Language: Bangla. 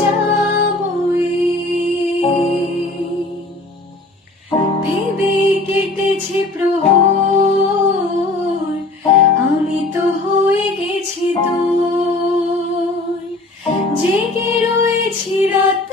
যাবই, ভেবে কেটেছে প্রহর, আমি তো হয়ে গেছি তোর, জেগে রয়েছি রাত